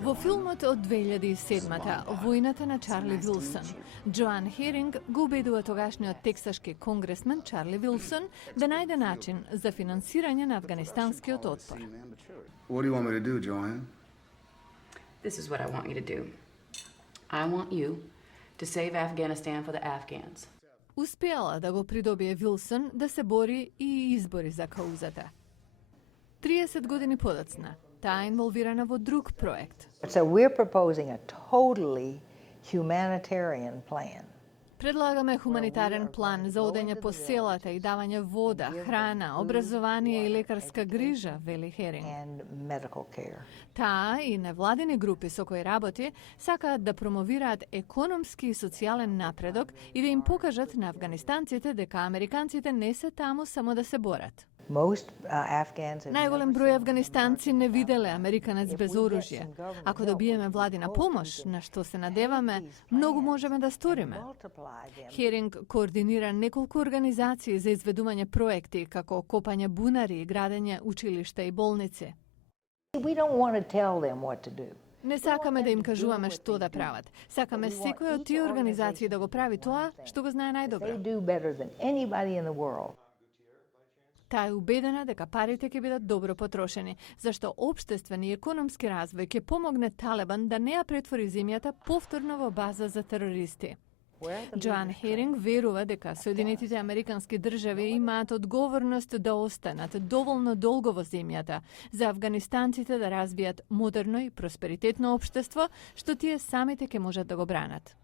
Во филмот од 2007-та Војната на Чарли Вилсон, Джоан Херинг го убедува тогашниот тексашки конгресмен Чарли Вилсон да најде начин за финансирање на афганистанскиот отпор. What do you want me to do, Joanne? This is what I want you to do. I want you to save Afghanistan for the Afghans. Успеала да го придобие Вилсон да се бори и избори за каузата. 30 години подоцна, таа инволвирана во друг проект. So we're proposing a totally humanitarian plan. Предлагаме хуманитарен план за одење по селата и давање вода, храна, образование и лекарска грижа, вели Херинг. And medical care. Таа и невладини групи со кои работи сакаат да промовираат економски и социјален напредок и да им покажат на афганистанците дека американците не се таму само да се борат. Most Afghans have Најголем број афганистанци не виделе американец без оружје. Ако добиеме владина помош, на што се надеваме, многу можеме да сториме. Херинг координира неколку организации за изведување проекти, како копање бунари и градење училишта и болници. We don't want to tell them what to do. Не сакаме да им кажуваме што да прават. Сакаме секој од тие организации да го прави тоа што го знае They најдобро. do better than anybody in the world. Таа е убедена дека парите ќе бидат добро потрошени, зашто општествен и економски развој ќе помогне Талебан да не ја претвори земјата повторно во база за терористи. Джоан Херинг верува дека Соединетите американски држави имаат одговорност да останат доволно долго во земјата за афганистанците да развијат модерно и просперитетно општество, што тие самите ќе можат да го бранат.